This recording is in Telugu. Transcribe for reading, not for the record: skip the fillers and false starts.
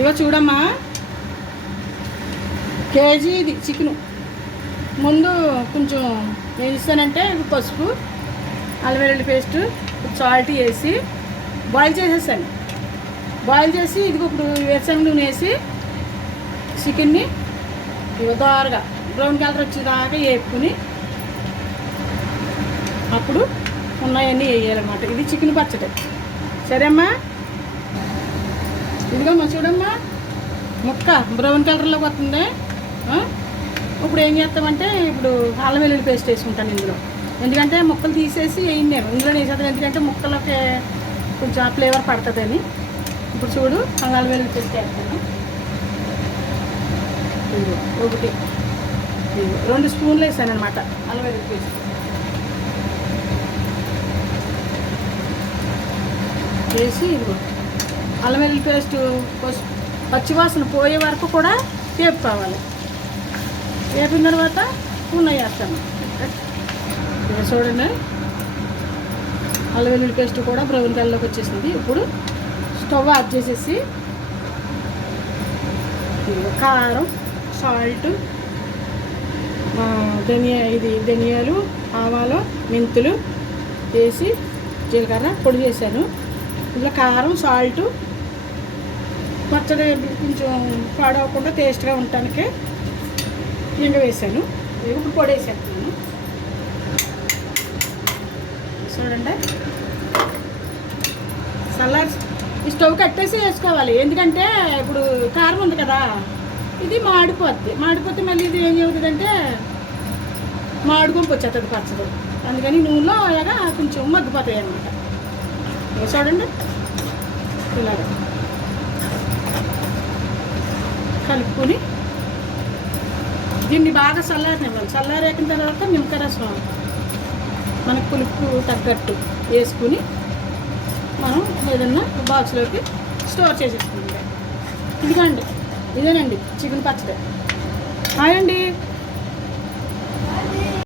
ఇగో చూడమ్మా, కేజీ ఇది చికెను. ముందు కొంచెం ఏం చేస్తానంటే పసుపు, అల్లం వెల్లుల్లి పేస్టు, సాల్ట్ వేసి బాయిల్ చేసేసాను. బాయిల్ చేసి ఇది ఇప్పుడు వేరుశనగ నూనె వేసి చికెన్ని దోరగా బ్రౌన్ కలర్ వచ్చేదాకా వేపుకుని అప్పుడు ఉన్నాయన్నీ వేయాలన్నమాట. ఇది చికెన్ పచ్చడి. సరే అమ్మా, ఇదిగోమ్మా చూడమ్మా, ముక్క బ్రౌన్ కలర్లోకి వస్తుంది. ఇప్పుడు ఏం చేస్తామంటే ఇప్పుడు అల్లం వెల్లుల్లి పేస్ట్ వేసుకుంటాను ఇందులో. ఎందుకంటే ముక్కలు తీసేసి వేయండి, నేను ఇందులో వేసేస్తాను. ఎందుకంటే ముక్కలకి కొంచెం ఆ ఫ్లేవర్ పడుతుందని. ఇప్పుడు చూడు, అల్లం వెల్లుల్లి పేస్ట్ వేస్తాను. ఒకటి 2 స్పూన్లు వేసాను అనమాట అల్లం వెల్లుల్లి పేస్ట్. వేసి ఇదిగో అల్లం వెల్లుల్లి పేస్ట్ పచ్చివాసన పోయే వరకు కూడా వేపుకోవాలి. వేపిన తర్వాత నూనె వేస్తాను. చూడండి, అల్లం వెల్లుల్లి పేస్ట్ కూడా బ్రౌన్ కలర్లోకి వచ్చేసింది. ఇప్పుడు స్టవ్ ఆఫ్ చేసేసి కారం, సాల్ట్, ధనియాలు, ఆవాలు, మెంతులు వేసి జీలకర్ర పొడి చేశాను. ఇందులో కారం, సాల్ట్, పచ్చడి కొంచెం పాడవకుండా టేస్ట్గా ఉండటానికి ఇంకా వేసాను. ఇప్పుడు పొడి వేసేస్తున్నాను. చూడండి, ఈ స్టవ్ కట్టేసి వేసుకోవాలి. ఎందుకంటే ఇప్పుడు కారం ఉంది కదా, ఇది మాడిపోతే మళ్ళీ ఇది ఏం అవుతుందంటే మాడుకొని వచ్చేస్తుంది పచ్చడి. అందుకని నూనెలో అలాగా కొంచెం మగ్గిపోతాయి అన్నమాట. చూడండి, ఇలాగ కలుపుకొని దీన్ని బాగా చల్లారనివ్వాలి. చల్లారేకిన తర్వాత నిమ్మకాయ రసం మనకు పులుపు తగ్గట్టు వేసుకుని మనం ఏదన్నా బాక్స్లోకి స్టోర్ చేసేసుకుంటాం. ఇదిగోండి, ఇదేనండి చికెన్ పచ్చడి. హాయ్ అండి.